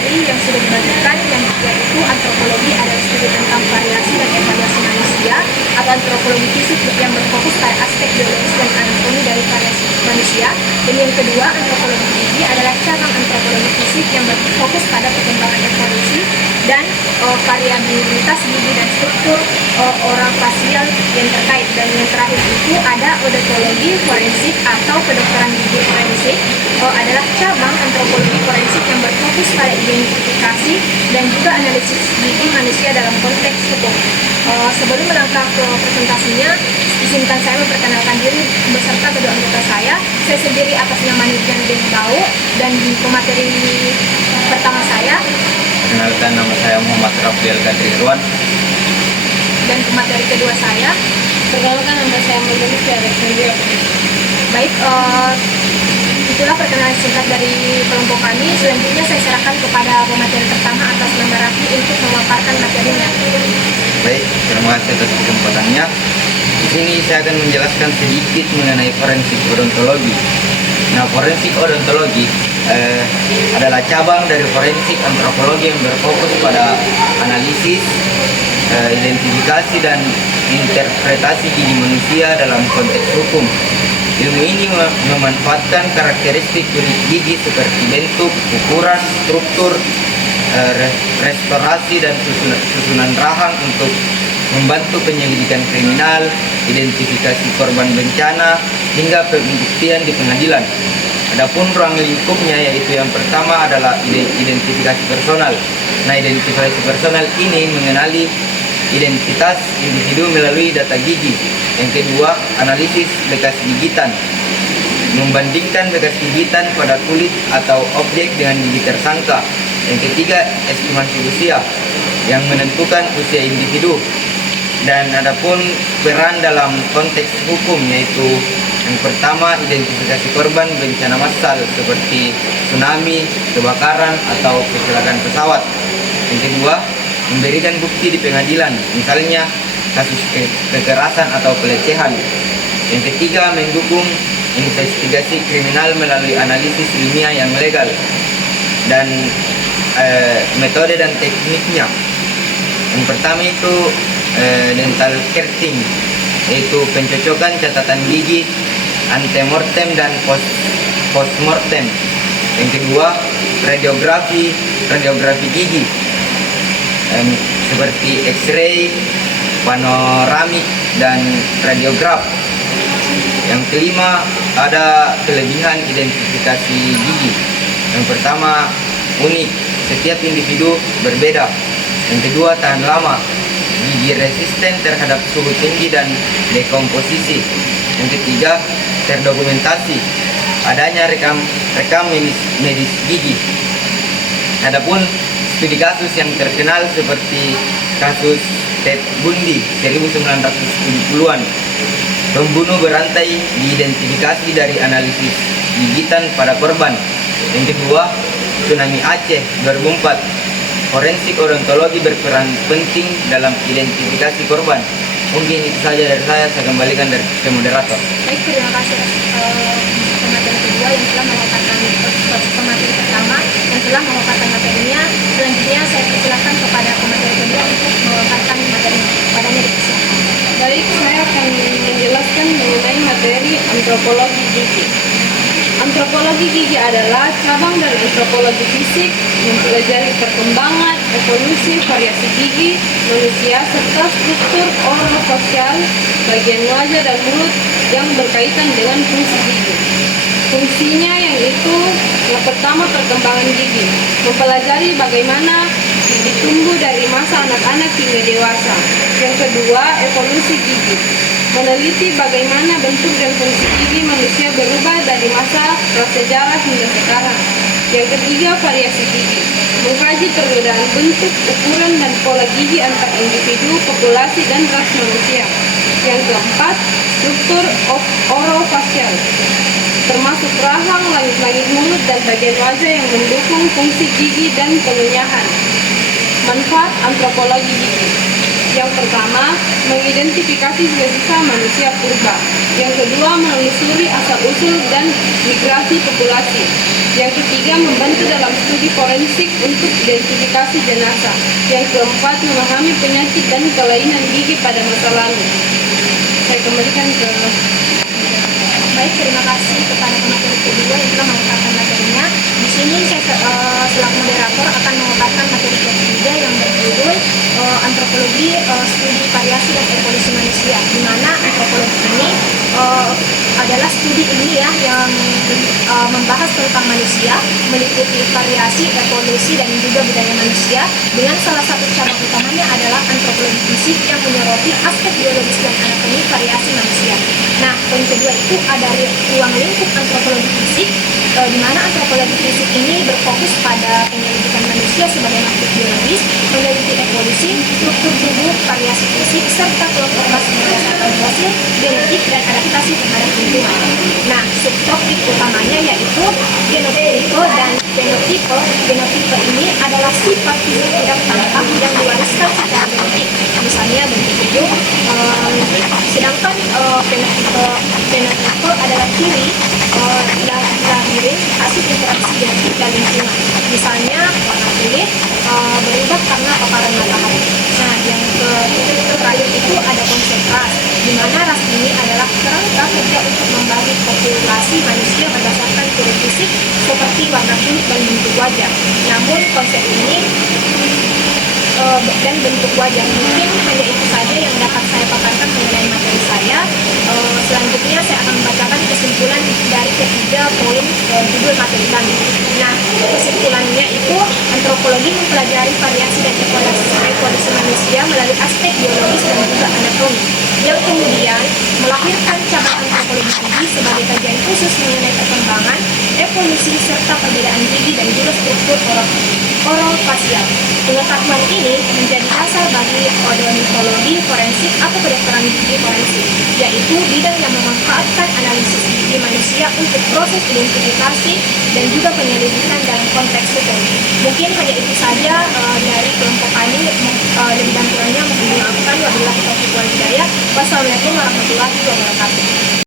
materi yang sudah dibagikan, yang yaitu antropologi adalah studi tentang variasi dan evaluasi manusia, atau antropologi fisik yang berfokus pada aspek biologis dan anatomi dari variasi manusia. Dan yang kedua, antropologi gigi adalah cabang antropologi fisik yang berfokus pada perkembangan evolusi dan variabilitas gigi dan struktur oral fasial yang terkait. Dan yang terakhir itu ada odontologi forensik atau kedokteran gigi forensik, adalah cabang antropologi forensik yang berfokus pada identifikasi dan juga analisis gigi manusia dalam konteks hukum. Sebelum melangkah ke presentasinya, izinkan saya memperkenalkan diri beserta kedua anggota saya. Saya sendiri atas nama Nurjan Bau, dan pemateri pertama saya. Perkenalkan, nama saya Muhammad Rafiel Kadri Irwan. Dan pemateri kedua saya. Perkenalkan, nama saya Muhammad Rafiel. Baik, itulah perkenalan singkat dari kelompok kami. Selanjutnya saya serahkan kepada pemateri pertama atas nama Rafi untuk memaparkan materinya. Baik, terima kasih atas kesempatannya. Di sini saya akan menjelaskan sedikit mengenai forensik odontologi. Nah, forensik odontologi adalah cabang dari forensik antropologi yang berfokus pada analisis, identifikasi dan interpretasi gigi manusia dalam konteks hukum. Ilmu ini memanfaatkan karakteristik unik gigi seperti bentuk, ukuran, struktur, restorasi dan susunan rahang untuk membantu penyelidikan kriminal, identifikasi korban bencana, hingga pembuktian di pengadilan. Adapun ruang lingkupnya yaitu yang pertama adalah identifikasi personal. Nah, identifikasi personal ini mengenali identitas individu melalui data gigi. Yang kedua, analisis bekas gigitan, membandingkan bekas gigitan pada kulit atau objek dengan gigi tersangka. Yang ketiga, estimasi usia, yang menentukan usia individu. Dan adapun peran dalam konteks hukum yaitu yang pertama, identifikasi korban bencana massal seperti tsunami, kebakaran, atau kecelakaan pesawat. Yang kedua, memberikan bukti di pengadilan, misalnya kasus kekerasan atau pelecehan. Yang ketiga, mendukung investigasi kriminal melalui analisis ilmiah yang legal dan metode dan tekniknya. Yang pertama itu dental kerting, yaitu pencocokan catatan gigi antemortem dan postmortem. Yang kedua, radiografi gigi seperti X-ray, panoramik, dan radiograf. Yang kelima, ada kelebihan identifikasi gigi. Yang pertama, unik, setiap individu berbeda. Yang kedua, tahan lama, gigi resisten terhadap suhu tinggi dan dekomposisi. Yang ketiga, terdokumentasi, adanya rekam medis gigi. Adapun studi kasus yang terkenal seperti kasus Ted Bundy 1970-an, pembunuh berantai diidentifikasi dari analisis gigitan pada korban. Yang kedua, tsunami Aceh 2004, forensik odontologi berperan penting dalam identifikasi korban. Mungkin itu saja dari saya kembalikan ke moderator. Baik, terima kasih pemateri kedua yang telah memaparkan pemateri pertama yang telah memaparkan materinya. Selanjutnya saya persilakan kepada pemateri kedua untuk memaparkan materinya. Padanya dipersilakan. Baik, saya akan menjelaskan mengenai materi antropologi gigi. Antropologi gigi adalah cabang dari antropologi fisik, mempelajari perkembangan, evolusi, variasi gigi manusia serta struktur orofacial, bagian wajah dan mulut yang berkaitan dengan fungsi gigi. Fungsinya yang itu yang pertama, perkembangan gigi, mempelajari bagaimana gigi tumbuh dari masa anak-anak hingga dewasa. Yang kedua, evolusi gigi, meneliti bagaimana bentuk dan fungsi gigi manusia berubah dari masa prasejarah hingga sekarang. Yang ketiga, variasi gigi, mengkaji perbedaan bentuk, ukuran, dan pola gigi antar individu, populasi, dan ras manusia. Yang keempat, struktur orofacial, termasuk rahang, langit-langit mulut, dan bagian wajah yang mendukung fungsi gigi dan pengunyahan. Manfaat antropologi gigi. Yang pertama, mengidentifikasi sisa manusia purba. Yang kedua, menelusuri asal-usul dan migrasi populasi. Yang ketiga, membantu dalam studi forensik untuk identifikasi jenazah. Yang keempat, memahami penyakit dan kelainan gigi pada masa lalu. Saya kembalikan ke Baik, terima kasih kepada pemateri kedua yang telah memaparkan materinya. Di sini saya selaku moderator akan memaparkan materi ketiga yang berjudul antropologi studi variasi dan evolusi manusia, di mana antropologi ini adalah studi ilmiah yang membahas tentang manusia, meliputi variasi, evolusi, dan juga budaya manusia, dengan salah satu cabang utamanya adalah antropologi fisik yang menyoroti aspek biologis dan anatomi variasi manusia. Nah, poin kedua itu ada ruang lingkup antropologi fisik, di mana antropologi fisik ini berfokus pada penyelidikan manusia sebagai makhluk biologis, meneliti evolusi, struktur tubuh, variasi fisik, serta kelompokasi berdasarkan fosil, genetik, dan adaptasi terhadap lingkungan. Nah, subtopik utamanya yaitu genotipe dan fenotipe. Genotipe ini adalah sifat fisik tidak tampak yang diwariskan secara genetik, misalnya bentuk hidung, sedangkan fenotipe adalah ciri lahirin hasil interaksi genetik dan lingkungan, misalnya warna kulit berubah karena paparan matahari. Nah, yang terakhir itu ada konsep ras, di mana ras ini adalah kerangka kerja untuk membagi populasi manusia berdasarkan ciri fisik seperti warna kulit dan bentuk wajah. Namun konsep ini dan bentuk wajah mungkin hanya itu saja yang dapat saya paparkan mengenai materi saya. Selanjutnya saya akan membacakan kesimpulan dari ketiga poin judul materi kami. Nah, kesimpulannya itu antropologi mempelajari variasi dan evolusi manusia melalui aspek biologis dan juga anatomi, yang kemudian melahirkan cabang antropologi gigi sebagai kajian khusus mengenai perkembangan, evolusi, serta perbedaan gigi dan juga struktur orofacial. Pengetahuan ini menjadi dasar bagi odontologi forensik atau kedokteran gigi forensik, yaitu bidang yang memanfaatkan analisis gigi manusia untuk proses identifikasi dan juga penyelidikan dalam konteks hukum. Mungkin hanya itu saja dari kelompok kami. Lebih dan kurangnya mohon dimaafkan. Wabillahi taufiq wal hidayah. Wassalamualaikum warahmatullahi wabarakatuh.